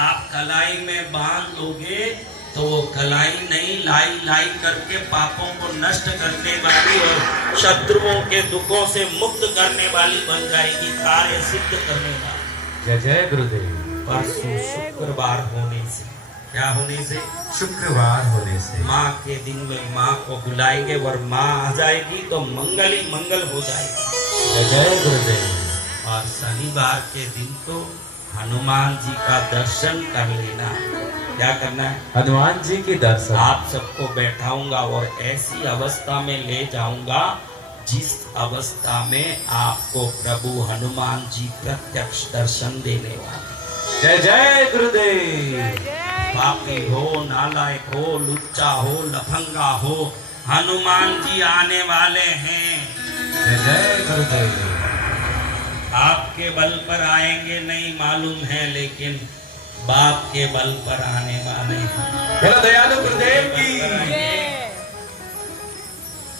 आप कलाई में बांध लोगे तो वो कलाई नहीं, लाई लाई करके पापों को नष्ट करने वाली और शत्रुओं के दुखों से मुक्त करने वाली बन जाएगी, कार्य सिद्ध करने वाली। जय जय गुरुदेव। परसों शुक्रवार होने से, क्या होने से? शुक्रवार होने से माँ के दिन में माँ को बुलाएंगे और माँ आ जाएगी तो मंगल ही मंगल हो जाएगा। जय जय गुरुदेव। और शनिवार के दिन तो हनुमान जी का दर्शन कर लेना। क्या करना है? हनुमान जी की दर्शन। आप सबको बैठाऊंगा और ऐसी अवस्था में ले जाऊंगा जिस अवस्था में आपको प्रभु हनुमान जी प्रत्यक्ष दर्शन देने वाले। जय जय गुरुदेव। पापी हो, नालायक हो, लुच्चा हो, लफंगा हो, हनुमान जी आने वाले हैं। जय जय गुरुदेव। आपके बल पर आएंगे नहीं मालूम है, लेकिन बाप के बल पर आने वाले हैं। बोलो दयालु गुरुदेव की।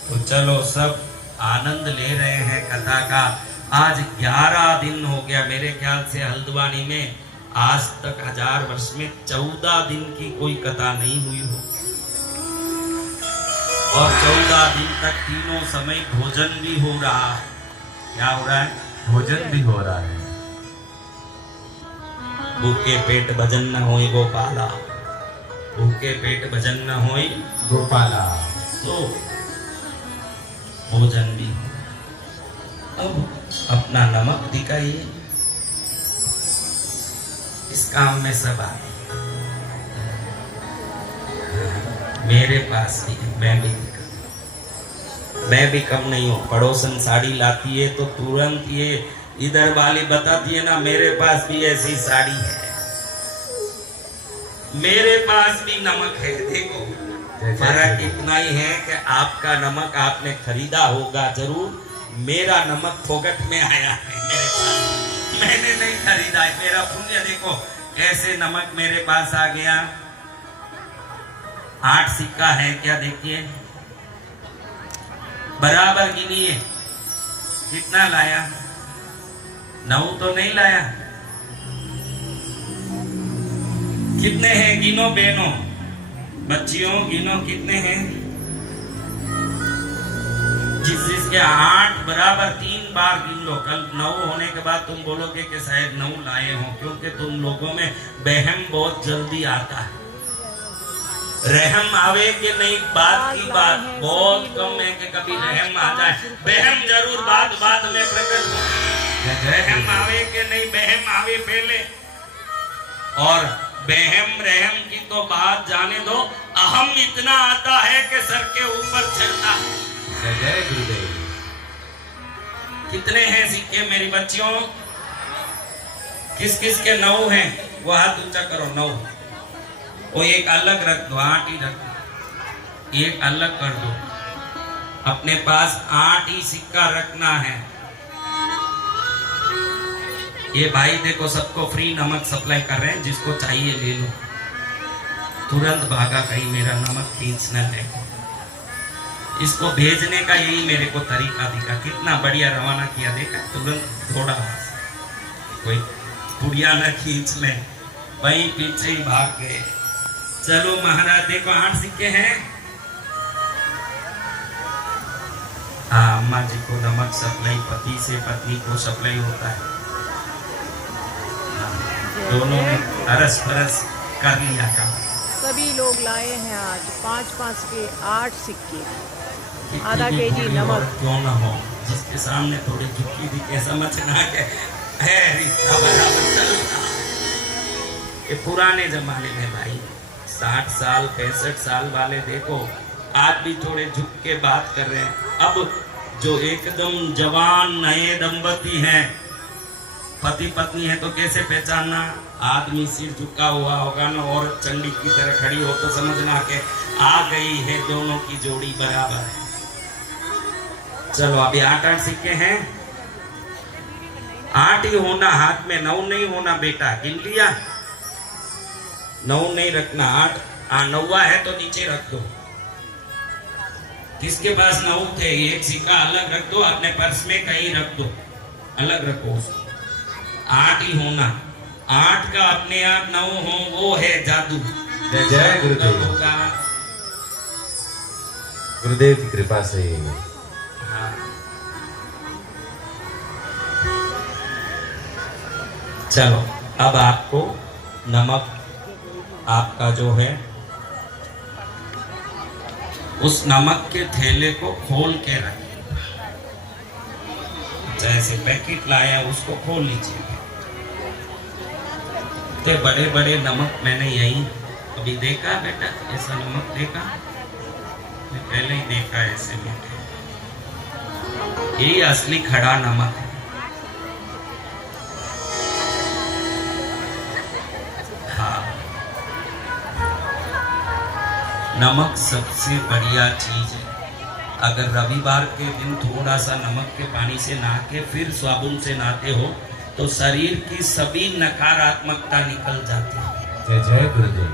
तो चलो सब आनंद ले रहे हैं कथा का। आज 11 दिन हो गया मेरे ख्याल से हल्द्वानी में आज तक 1000 वर्ष में 14 दिन की कोई कथा नहीं हुई हो। और 14 दिन तक तीनों समय भोजन भी हो रहा है। क्या हो रहा है? भोजन भी हो रहा है। भूखे पेट भजन न होई गोपाला, भूखे पेट भजन न होई गोपाला। तो भोजन भी हो। अब अपना नमक दिखाइए, इस काम में सब आए। मेरे पास भी, मैं भी कम नहीं हूँ। पड़ोसन साड़ी लाती है तो तुरंत ये इधर वाली बताती है ना, मेरे पास भी ऐसी साड़ी है, मेरे पास भी नमक है। देखो फर्क इतना ही है कि आपका नमक आपने खरीदा होगा जरूर, मेरा नमक फोकट में आया है मेरे पास, मैंने नहीं खरीदा है। मेरा पुण्य देखो, ऐसे नमक मेरे पास आ गया। 8 सिक्का है क्या? देखिए बराबर गिनिए, कितना लाया? 9 तो नहीं लाया। कितने हैं? गिनो बहनों, बच्चियों गिनो कितने हैं। जिसके 8 बराबर 3 बार गिन लो। कल 9 होने के बाद तुम बोलोगे कि शायद 9 लाए हो, क्योंकि तुम लोगों में बहम बहुत जल्दी आता है। रहम आवे कि नहीं बात की बात बहुत कम है कि कभी रहम आ जाए। बहम जरूर बात में प्रकट हो। रहम आवे कि नहीं, बहम आवे पहले। और बहम रहम की तो बात जाने दो, अहम इतना आता है कि सर के ऊपर चढ़ता है। जय जय गुरुदेव। कितने हैं सिक्के मेरी बच्चियों? किस किस के 9 हैं? वो हाथ ऊंचा करो। 9। वो एक अलग रख दो, 8 ही रख दो, एक अलग कर दो। अपने पास 8 ही सिक्का रखना है। ये भाई देखो सबको फ्री नमक सप्लाई कर रहे हैं, जिसको चाहिए ले लो। तुरंत भागा कहीं मेरा नमक खींचना है। इसको भेजने का यही मेरे को तरीका दिखा, कितना बढ़िया रवाना किया। देखा तुरंत थोड़ा कोई पुड़िया न खींच ले, वहीं पीछे ही भाग गए। चलो महाराज देखो 8 सिक्के हैं। हाँ, अम्मा जी को नमक सप्लाई पति से पत्नी को सप्लाई होता है। दोनों ने अरस परस कर लिया काम। सभी लोग लाए हैं आज 5-5 के 8 सिक्के, आधा केजी नमक। क्यों ना हो, जिसके सामने थोड़ी झुकी दिखे समझना के है रिश्ता बराबर चलता। ये पुराने जमाने में भाई 60 साल 65 साल वाले देखो आज भी थोड़े झुक के बात कर रहे हैं। अब जो एकदम जवान नए दंपति हैं, पति पत्नी है, तो कैसे पहचानना? आदमी सिर झुका हुआ होगा ना, और चंडी की तरह खड़ी हो तो समझना के आ गई है, दोनों की जोड़ी बराबर है। चलो अभी 8 सिक्के हैं। 8 ही होना हाथ में, 9 नहीं होना बेटा। गिन लिया? 9 नहीं रखना, 8। 9वां है तो नीचे रख दो। किसके पास 9 थे? एक सिक्का अलग रख दो, अपने पर्स में कहीं रख दो, अलग रखो उसको। 8 ही होना। 8 का अपने आप 9 हो, वो है जादू। जय जय गुरुदेव। होगा। गुरुदेव की कृपा से। हाँ। चलो अब आपको नमक आपका जो है उस नमक के थैले को खोल के रखिए। जैसे पैकेट लाया उसको खोल लीजिए। तो बड़े बड़े नमक मैंने यही अभी देखा बेटा, ऐसा नमक देखा मैं पहले ही देखा ऐसे मीठे। यही असली खड़ा नमक है। हाँ, नमक सबसे बढ़िया चीज है। अगर रविवार के दिन थोड़ा सा नमक के पानी से नहा के फिर साबुन से नहाते हो तो शरीर की सभी नकारात्मकता निकल जाती है। जय जय गुरुदेव।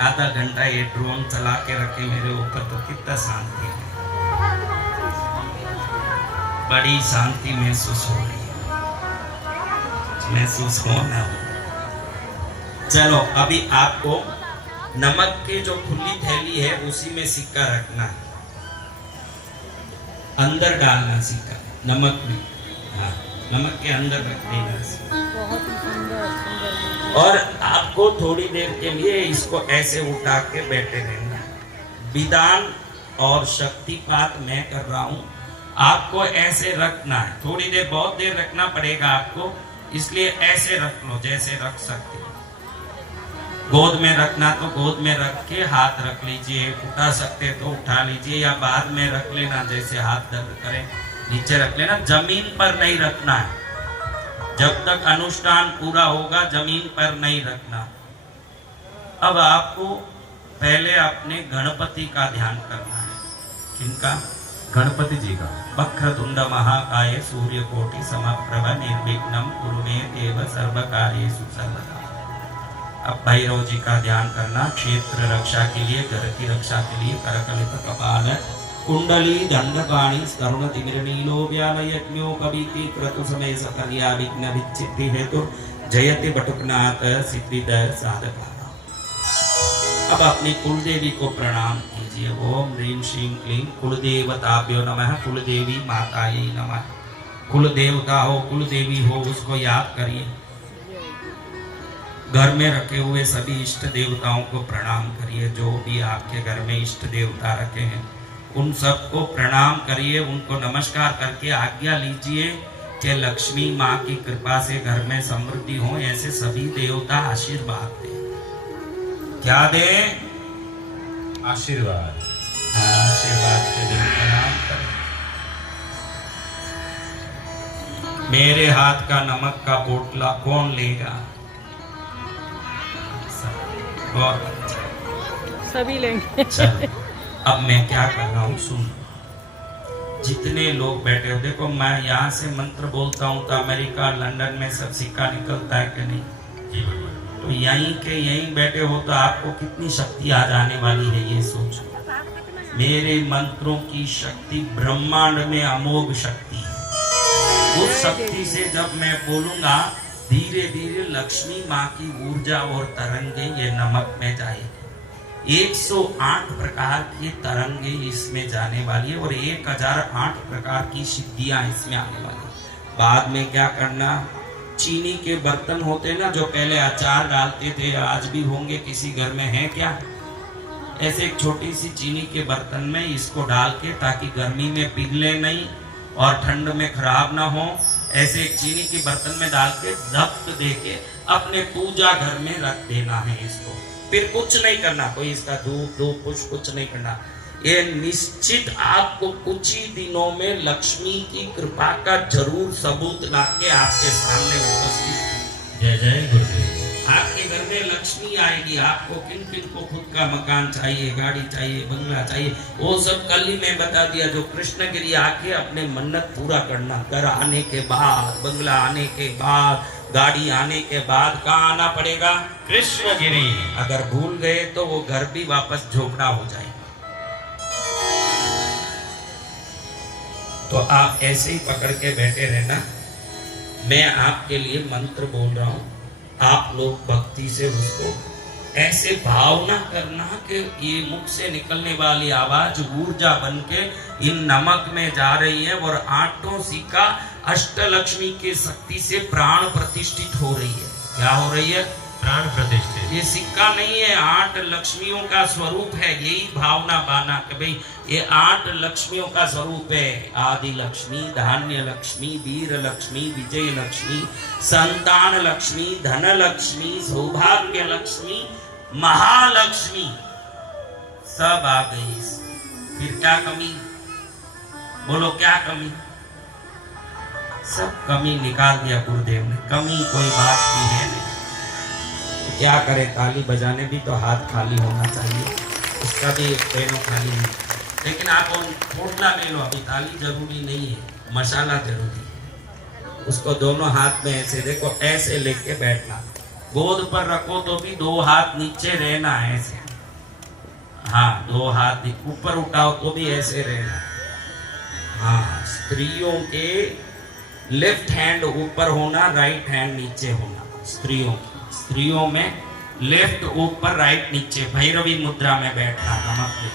आधा घंटा ये ड्रोन चला के रखे मेरे ऊपर तो कितना शांति है, बड़ी शांति महसूस हो रही है, महसूस हो ना हो। चलो अभी आपको नमक की जो खुली थैली है उसी में सिक्का रखना है, अंदर डालना सिक्का नमक में। हाँ, नमक के अंदर रख देना सिक्का। बहुत ही सुंदर सुंदर। और आपको थोड़ी देर के लिए इसको ऐसे उठा के बैठे रहना। विधान और शक्तिपात मैं कर रहा हूं, आपको ऐसे रखना है। थोड़ी देर, बहुत देर रखना पड़ेगा आपको, इसलिए ऐसे रख लो जैसे रख सकते हो। गोद में रखना तो गोद में रख के हाथ रख लीजिए, उठा सकते तो उठा लीजिए, या बाद में रख लेना जैसे हाथ दर्द करे नीचे रख लेना। जमीन पर नहीं रखना है, जब तक अनुष्ठान पूरा होगा जमीन पर नहीं रखना। अब आपको पहले अपने गणपति का ध्यान करना है। किनका? गणपति जी का। वक्रतुंड महाकाय सूर्यकोटि समप्रभ निर्विघ्नं कुरु मे देव सर्वकार्येषु सर्वदा। अब भैरव जी का ध्यान करना, क्षेत्र रक्षा के लिए, घर की रक्षा के लिए करकलित कपाल कुंडली दंडपाणि करुण तिमिर नीलो व्याल यज्ञो कविति क्रतु समय सकल्या विघ्न विच्छित्ति हेतु जयति बटुकनाथ सिद्धिद साधक। अब अपनी कुलदेवी को प्रणाम कीजिए। ओम ह्रीं श्रीं क्लीं कुलदेवताभ्यो नमः। कुलदेवी माताये नमः। कुल देवता हो, कुल देवी हो, उसको याद करिए। घर में रखे हुए सभी इष्ट देवताओं को प्रणाम करिए। जो भी आपके घर में इष्ट देवता रखे हैं उन सबको प्रणाम करिए, उनको नमस्कार करके आज्ञा लीजिए कि लक्ष्मी माँ की कृपा से घर में समृद्धि हो। ऐसे सभी देवता आशीर्वाद दें। क्या दे? आशीर्वाद। आशीर्वाद के दिन प्रणाम करें। मेरे हाथ का नमक का पोटला कौन लेगा? बहुत अच्छा। सभी लेंगे। चल, अब मैं क्या कर रहा हूँ सुन। जितने लोग बैठे हो, देखो मैं यहाँ से मंत्र बोलता हूँ तो अमेरिका लंदन में सब सिक्का निकलता है कि नहीं? तो यहीं के यहीं बैठे हो तो आपको कितनी शक्ति आ जाने वाली है ये सोचो। मेरे मंत्रों की शक्ति ब्रह्मांड में अमोघ शक्ति है। उस शक्ति से जब मैं बोलूंगा धीरे धीरे लक्ष्मी माँ की ऊर्जा और तरंगे ये नमक में जाएगी। 108 प्रकार की तरंगे इसमें जाने वाली है और 1008 प्रकार की सिद्धियां इसमें आने वाली है। बाद में क्या करना, चीनी के बर्तन होते ना जो पहले अचार डालते थे, आज भी होंगे किसी घर में, है क्या? ऐसे एक छोटी सी चीनी के बर्तन में इसको डाल के, ताकि गर्मी में पिघले नहीं और ठंड में खराब ना हो, ऐसे एक चीनी के बर्तन में डाल के जब्त दे के अपने पूजा घर में रख देना है इसको। फिर कुछ नहीं करना, कोई इसका धूप कुछ नहीं करना। ये निश्चित आपको कुछ ही दिनों में लक्ष्मी की कृपा का जरूर सबूत लाके आपके सामने उपस्थित। जय जय गुरुदेव। आपके घर में लक्ष्मी आएगी। आपको किन किन को खुद का मकान चाहिए, गाड़ी चाहिए, बंगला चाहिए, वो सब कल ही मैं बता दिया। जो कृष्णगिरी आके अपने मन्नत पूरा करना, घर आने के बाद, बंगला आने के बाद, गाड़ी आने के बाद कहाँ आना पड़ेगा? कृष्णगिरी। अगर भूल गए तो वो घर भी वापस झोपड़ा हो जाए। तो आप ऐसे ही पकड़ के बैठे रहना। मैं आपके लिए मंत्र बोल रहा हूँ, आप लोग भक्ति से उसको ऐसे भावना करना कि ये मुख से निकलने वाली आवाज ऊर्जा बन के इन नमक में जा रही है और आठों सिक्का अष्टलक्ष्मी की शक्ति से प्राण प्रतिष्ठित हो रही है। क्या हो रही है? प्राण प्रतिष्ठित। ये सिक्का नहीं है, 8 लक्ष्मियों का स्वरूप है। यही भावना बाना कि भाई ये 8 लक्ष्मियों का स्वरूप है। आदि लक्ष्मी, धान्य लक्ष्मी, वीर लक्ष्मी, विजय लक्ष्मी, संतान लक्ष्मी, धन लक्ष्मी, सौभाग्य लक्ष्मी, महालक्ष्मी सब आ गई। फिर क्या कमी? बोलो क्या कमी? सब कमी निकाल दिया गुरुदेव ने। कमी कोई बात की है नहीं। क्या करे, ताली बजाने भी तो हाथ खाली होना चाहिए, उसका भी पेनो खाली नहीं। लेकिन आप थोड़ा ले लो, अभी ताली जरूरी नहीं है, मसाला जरूरी है। उसको दोनों हाथ में ऐसे देखो, ऐसे लेके बैठना। गोद पर रखो तो भी 2 हाथ नीचे रहना, ऐसे। हाँ, 2 हाथ ऊपर उठाओ तो भी ऐसे रहना। हाँ, स्त्रियों के लेफ्ट हैंड ऊपर होना, राइट हैंड नीचे होना। स्त्रियों में लेफ्ट ऊपर, राइट नीचे। भैरवी मुद्रा में बैठना। नमक में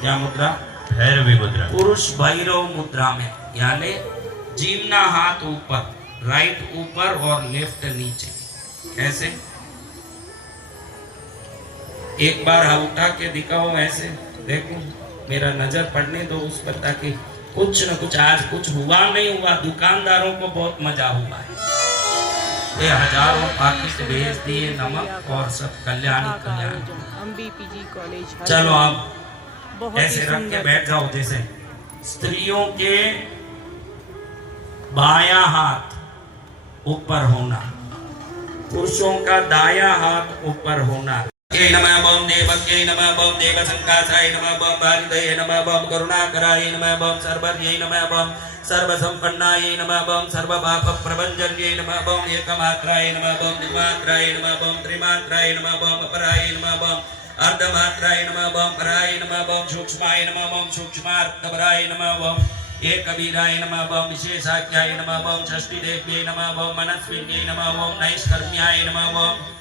क्या मुद्रा? भैरवी मुद्रा। पुरुष भैरव मुद्रा में, यानी जीवना हाथ ऊपर, राइट ऊपर और लेफ्ट नीचे। कैसे? एक बार उठा के दिखाओ ऐसे, देखो मेरा नजर पड़ने दो उस पर, ताकि कुछ न कुछ आज कुछ हुआ नहीं हुआ। दुकानदारों को बहुत मजा हुआ है। ये हजारों पाकिट भेज दिए नमक और सब कल्याण। MBPG college. चलो आप ऐसे रख के बैठ जाओ। जैसे स्त्रियों के बायां हाथ ऊपर होना, पुरुषों का दायां हाथ ऊपर होना। ये नमः बम देवक्ये नमः बम देवसंकासाय नमः बम वारिदये नमः बम करुणाकराय नमः बम सर्वर्यै नमः बम सर्वसंपन्नाय नमः बम सर्वपाप प्रभंजन्ये नमः बम एकमात्राय नमः बम द्विमात्राय नमः बम त्रिमात्राय नमः बम अपराय नमः बम अर्धमात्राय नमः बम पराय नमः बम सूक्ष्माय नमः बम सूक्ष्मार्धपराय नमः बम एकवीराय नमः बम विशेषाख्याय नमः बम षष्ठीदेव्यै नमः बम मनस्विन्यै नमः बम नैष्कर्म्याय नमः बम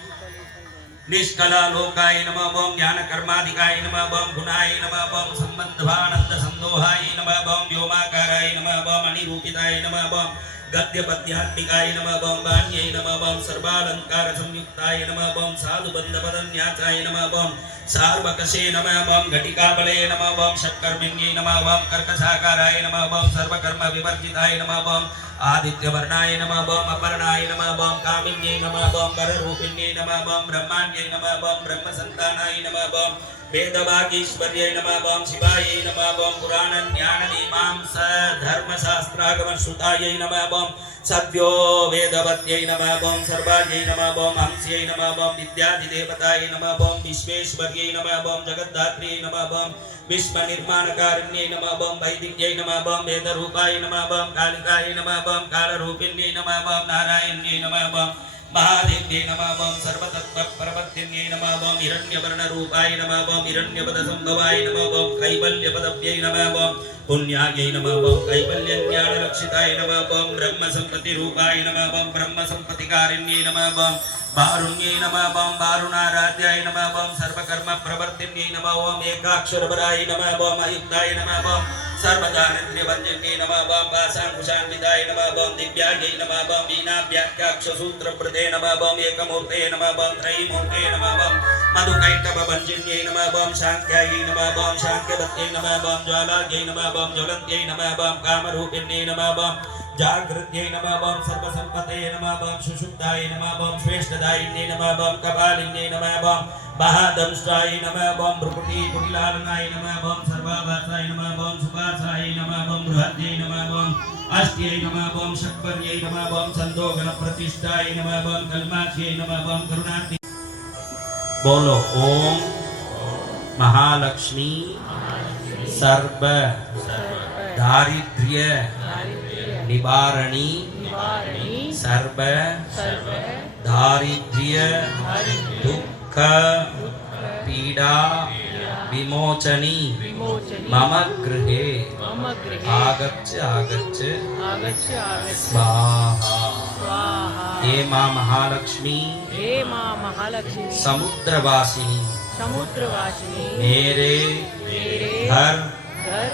निष्कलालोकाय नमः बम ज्ञान कर्माधिकाय नमः बम गुणाय नमः बम संबंधानंद संदोहाय नमः बम व्योमाकाराय नमः बम अनिरूपिताय नमः बम गद्य पद्यात्मिकाय नमः बम वाण्यै नमः बम सर्वालंकार संयुक्ताय नमः बम साधु बंध पदन्यासाय नमः बम सार्वकसे नमः बम घटिकाबले नमः बम षट्कर्मिण्यै नमः बम कर्कशाकाराय नमः बम सर्वकर्म विवर्जिताय नमः बम आदित्य वर्णाय नमः बम अपर्णाय नमः बम कामिन्यै नमः बम वररूपिण्यै नमः बम ब्रह्माण्यै नमः बम ब्रह्मसंतानाय नमः बम वेदवागीश्वर्यै नमः बम शिवाय नमः बम पुराण ज्ञान मीमांसा धर्मशास्त्रागम श्रुतायै नमः बम सद्यो वेदवत्यै नमः बम सर्वायै नमः बम हंस्यै नमः बम विद्याधिदेवतायै नमः बम विश्वेश्वर्यै नमः बम जगद्धात्र्यै नमः बम विश्व निर्माणकारिण्यै नमः बम वैदिक्यै नमः बम वेदरूपाय नमः बम कालिकाय नमः बम कालरूपिण्यै नमः बम नारायण्यै नमः बम महादेव्यै नमः बम सर्वतत्व प्रपत्तिन्यै नमः बम हिरण्यवर्णरूपाय नमः बम हिरण्यपदसंभवाय नमः बम कैवल्यपदव्यै नमः बम पुण्यायै नमः बम कैवल्यज्ञानरक्षिताय नमः बम ब्रह्मसम्पत्तिरूपाय नमः बम ब्रह्मसम्पत्तिकारिण्यै नमः बम बारुण्यै नमः बम बारुणाराध्याय नमः बम सर्वकर्म प्रवर्तिन्यै नमः बम एकाक्षरपराय नमः बम अयुक्ताय नमः बम सर्वदारिद्र्यवंजन्यै नमः बम पाशाङ्कुशान्विताय नमः बम दिव्यायै नमः बम वीणाव्याख्याक्षसूत्रप्रदे नमः बम एकमूर्ते नमः बम त्रयीमूर्ते नमः बम मधुकैटभवञ्जन्यै नमः बम शान्त्यायै नमः बम शान्त्यवत्यै नमः बम ज्वालायै नमः बम ज्वलन्त्यै नमः बम कामरूपिण्यै नमः बम जागृत्यै नमः बम सर्वसम्पतये नमः बम सुषुप्ताय नमः बम श्रेष्ठदायिन्यै नमः बम कपालिन्यै नमः बम महादंष्ट्राय नमः बम भ्रुकुटी कुटिलालनाय नमः बम सर्वाभासाय नमः बम सुभासाय नमः बम बृहद्यै नमः बम अस्त्यै नमः बम शक्वर्यै नमः बम छन्दोगण प्रतिष्ठाय नमः बम कल्माख्यै नमः बम करुणाति। बोलो ओम महालक्ष्मी सर्व दारिद्र्य निवारणी सर्व दारिद्र्य दुख पीड़ा विमोचनी मम गृहे आगच्छ आगच्छ स्वाहा। स्वाहा। हे माँ महालक्ष्मी हे माँ महालक्ष्मी समुद्रवासिनी समुद्रवासिनी मेरे मेरे घर घर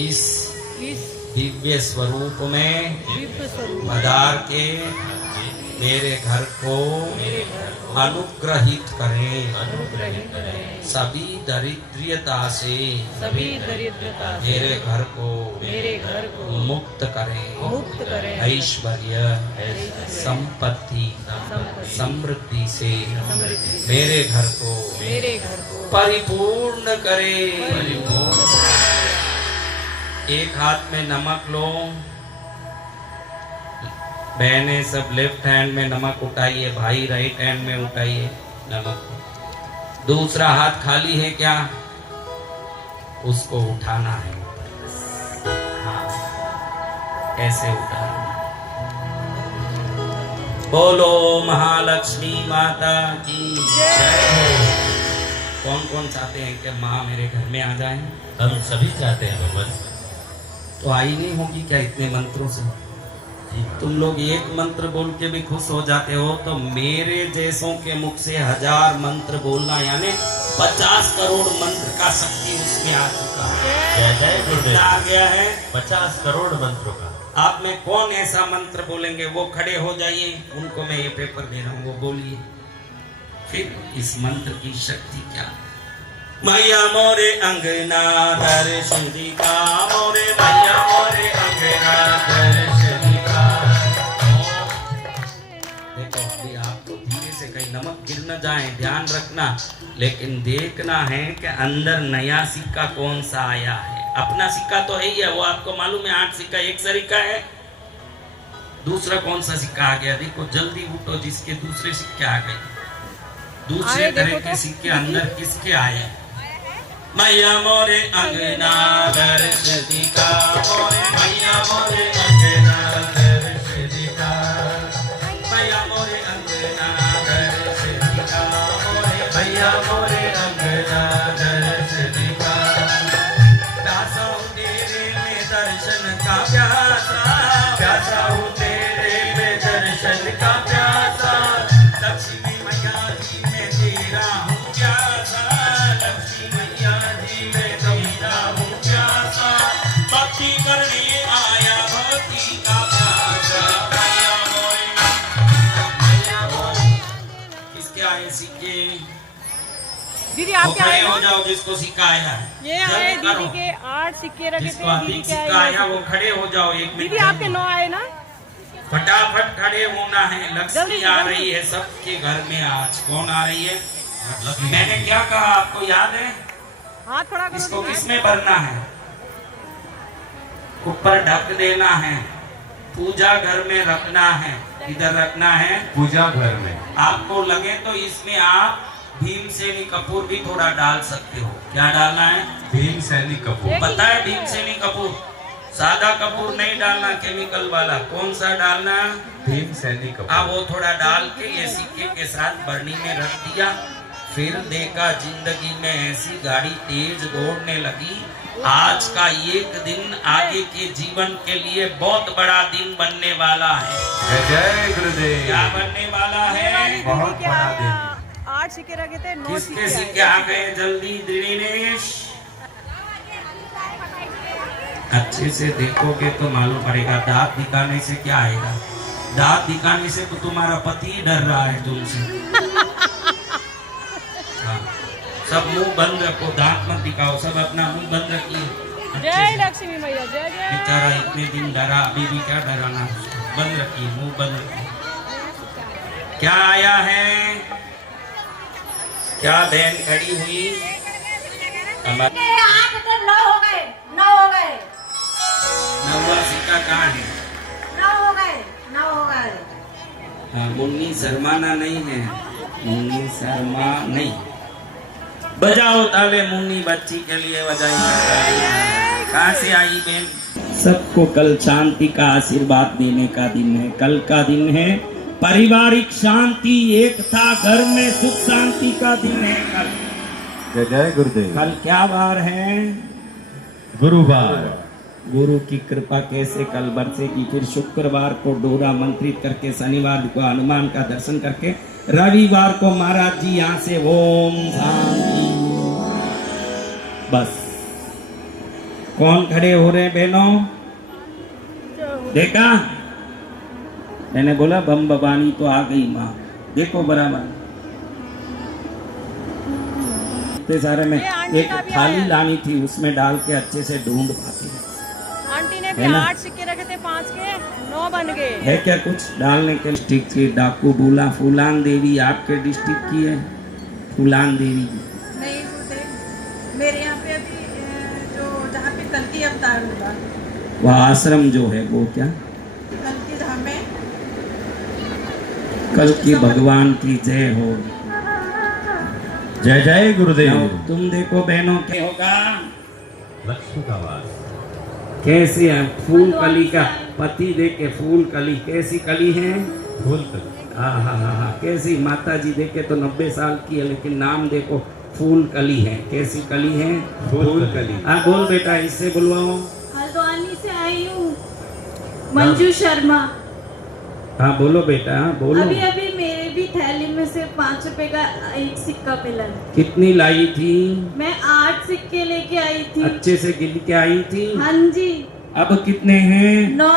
इस इस दिव्य स्वरूप में दिव्य स्वरूप पधार के मेरे घर को अनुग्रहित करें, अनुग्रहित करें। सभी दरिद्रता से सभी दरिद्रता से मेरे घर को मुक्त करें मुक्त करें, ऐश्वर्य संपत्ति संपत्ति समृद्धि से समृद्धि मेरे घर को परिपूर्ण करे। एक हाथ में नमक लो, बहनें सब लेफ्ट हैंड में नमक उठाइए, भाई राइट हैंड में उठाइए नमक। दूसरा हाथ खाली है क्या? उसको उठाना है। हाँ, ऐसे उठाना। बोलो महालक्ष्मी माता की जय। कौन कौन चाहते हैं कि माँ मेरे घर में आ जाए? हम सभी चाहते हैं भगवान। तो आई नहीं होगी क्या इतने मंत्रों से? तुम लोग एक मंत्र बोल के भी खुश हो जाते हो, तो मेरे जैसों के मुख से 1000 मंत्र बोलना, यानी 50 करोड़ मंत्र का शक्ति उसमें आ चुका है। जय जय गुरुदेव। आ गया है 50 करोड़ मंत्रों का। आप में कौन ऐसा मंत्र बोलेंगे? वो खड़े हो जाइए, उनको मैं ये पेपर दे रहा हूँ, वो बोलिए। फिर इस मंत्र की शक्ति क्या? मैया मोरे अंगना दर्शन दिखा, मोरे मैया मोरे अंगना दर्शन दिखा। देखो अभी आपको धीरे से कहीं नमक गिर न जाए, ध्यान रखना, लेकिन देखना है कि अंदर नया सिक्का कौन सा आया है। अपना सिक्का तो है ही है, वो आपको मालूम है 8 सिक्का एक सरीका है। दूसरा कौन सा सिक्का आ गया? देखो जल्दी उठो, जिसके दूसरे सिक्के आ गए। दूसरे तरह के सिक्के अंदर किसके आए? मैया मोरे अंगना दर्श दिखा, मोरे मैया मोरे अंगना दर्श दिखा, मैया मोरे अंगना दर्श दिखा, मोरे मैया मोरे अंगना दर्श दिखा। प्यासा हूँ तेरे में दर्शन का प्यासा, प्यासा हूँ तेरे में दर्शन का प्यासा। लक्ष्मी मैया जी में तेरा हूँ प्यासा, लक्ष्मी मैया जी में तेरा हूँ प्यासा। भक्ति करने आया भक्ति का प्यासा। मैया मोरे मैया मोरे। किसके आए सिक्के? दीदी वो आपके खड़े आए हो ना? जाओ, जिसको सिक्का आया है। ये जल्दी आए करो। दीदी के 8 सिक्के रखे जिसको थे। दीदी अधिक के सिक्का आया आए वो खड़े हो जाओ। 1 मिनट दीदी आपके 9 आए ना? फटाफट खड़े होना है। लक्ष्मी जल्दी, आ जल्दी। रही है सबके घर में। आज कौन आ रही है? मैंने क्या कहा आपको याद है? हाथ खड़ा करो इसको दीदी। किसमें भरना है? ऊपर ढक देना है, पूजा घर में रखना है। इधर रखना है पूजा घर में। आपको लगे तो इसमें आप भीमसेनी कपूर भी थोड़ा डाल सकते हो। क्या डालना है? भीमसेनी कपूर। पता है भीमसेनी कपूर? सादा कपूर नहीं डालना, केमिकल वाला। कौन सा डालना? भीमसेनी कपूर। अब वो थोड़ा डाल के ये सिक्के के साथ बरनी में रख दिया। फिर देखा जिंदगी में ऐसी गाड़ी तेज दौड़ने लगी। आज का एक दिन आगे के जीवन के लिए बहुत बड़ा दिन बनने वाला है। जय जय गुरुदेव। क्या बनने वाला ये वाली है? दीदी बहुत के बड़ा आया 8 सिक्के रखे थे, 9 किसके सिक्के सिक्के आए। आ गए? जल्दी दिनेश, अच्छे से देखोगे तो मालूम पड़ेगा। दांत दिखाने से क्या आएगा? दांत दिखाने से तो तुम्हारा पति ही डर रहा है तुमसे। हाँ, सब मुंह बंद रखो, दांत मत दिखाओ, सब अपना मुंह बंद रखिए। अच्छे जय से। लक्ष्मी मैया जय जय। बेचारा इतने दिन डरा, अभी भी क्या डराना? बंद रखिए, मुंह बंद रखिए। क्या आया है? क्या बहन खड़ी हुई? हमारे 8 तो 9 हो गए, 9 हो गए, नवा सिक्का कहाँ है? 9 हो गए, 9 हो गए। हाँ, मुन्नी शर्माना नहीं है, मुन्नी शर्मा नहीं। बजाओ ताले मुन्नी बच्ची के लिए बजाइए। कहाँ से आई बहन? सबको कल शांति का आशीर्वाद देने का दिन है। कल का दिन है पारिवारिक शांति, एकता, घर में सुख शांति का दिन है। कल जय जय गुरुदेव। कल क्या वार है? गुरुवार। गुरु की कृपा कैसे कल बरसेगी। फिर शुक्रवार को डोरा मंत्रित करके, शनिवार को हनुमान का दर्शन करके, रविवार को महाराज जी यहाँ से ओम शांति। बस कौन खड़े हो रहे हैं बहनों? देखा, मैंने बोला बम बबानी तो आ गई माँ। देखो बराबर इतने सारे में एक थाली लानी थी, उसमें डाल के अच्छे से ढूंढ पाती है। आंटी ने भी है ना? 8 सिक्के रखे थे, 5 के 9 बन गए। है क्या कुछ डालने के? डिस्ट्रिक्ट की डाकू बोला फूलान देवी आपके डिस्ट्रिक्ट की है? फूलान देवी नहीं गुरुदेव, मेरे यहाँ पे अभी जो जहाँ पे कल्कि अवतार होगा, वह आश्रम जो है वो क्या कल्कि धाम में कल की भगवान की जय हो। जय जय गुरुदेव। तुम देखो बहनों क्या होगा, लक्ष्मी का वास। कैसी है फूल कली का पति देखे, फूल कली कैसी कली है? फूल कली। हाँ हाँ हाँ हाँ, कैसी माता जी देखे तो 90 साल की है, लेकिन नाम देखो फूल कली है। कैसी कली है? फूल कली। हाँ बोल बेटा, इससे बुलवाओ। हल्द्वानी से आई हूँ, मंजू शर्मा। हाँ बोलो बेटा, हाँ बोलो। अभी अभी मेरे भी थैली में से 5 रुपए का एक सिक्का मिला है। कितनी लाई थी? मैं 8 सिक्के लेके आई थी। अच्छे से गिन के आई थी? हाँ जी। अब कितने हैं? 9।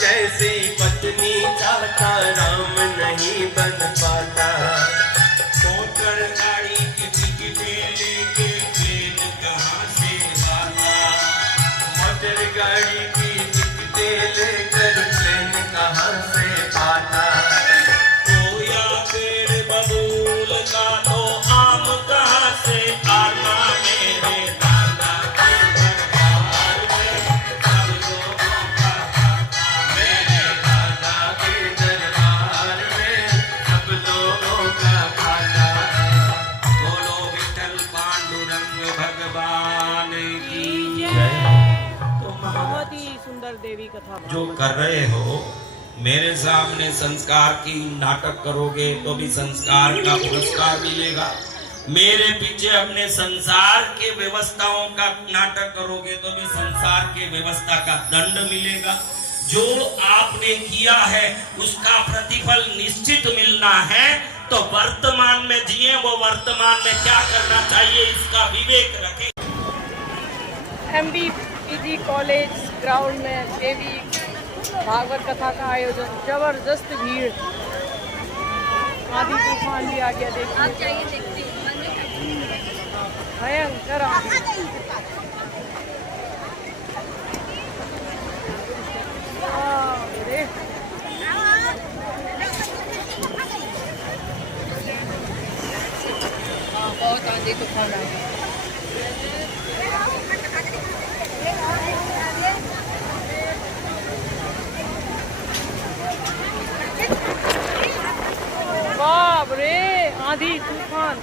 जैसी पत्नी चाहता राम नहीं बन पाता। मोटर गाड़ी की टिकटें लेके ट्रेन कहाँ से आता। मोटर गाड़ी की टिकटें लेकर ट्रेन कहाँ से पाता। कोया पेड़ बबूल का तो आम कहाँ से आता। मेरे दादा के दरबार में सब लोगों का खाता। मेरे दादा के दरबार में सब लोगों का खाता। बोलो विठल पांडुरंग भगवान की जय। तो बहुत ही सुंदर देवी कथा। जो कर रहे हो मेरे सामने संस्कार की नाटक करोगे तो भी संस्कार का पुरस्कार मिलेगा। मेरे पीछे अपने संसार के व्यवस्थाओं का नाटक करोगे तो भी संसार के व्यवस्था का दंड मिलेगा। जो आपने किया है उसका प्रतिफल निश्चित मिलना है। तो वर्तमान में जिए, वो वर्तमान में क्या करना चाहिए इसका विवेक रखें। MBPG कॉलेज ग्राउंड में देवी भागवत कथा का आयोजन, जबरदस्त भीड़, आधी तूफान भी आ गया। देखिए भयंकर आंधी। अरे बहुत आंधी तूफान आ गया। बाप रे, आंधी तूफान।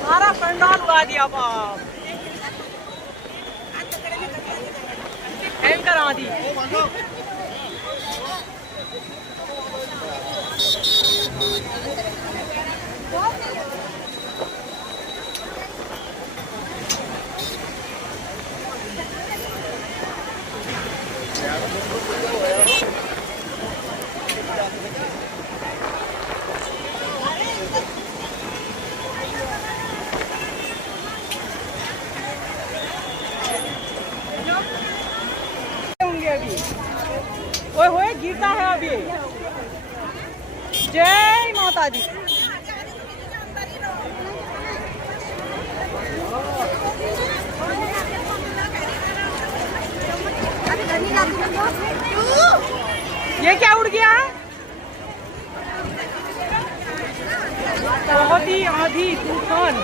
सारा पंडाल उड़ा दिया बाप। भयंकर आंधी। अभी ओए होए गिरता है अभी। जय माता दी। ये क्या उड़ गया? बहुत ही आंधी तूफान।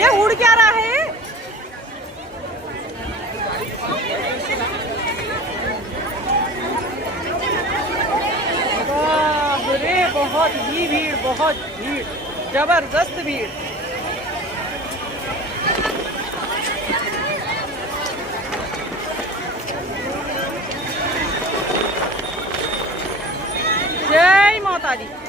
ये उड़ क्या रहा है? बाप रे, बहुत ही भीड़, बहुत भीड़, जबरदस्त भीड़। जय माता दी।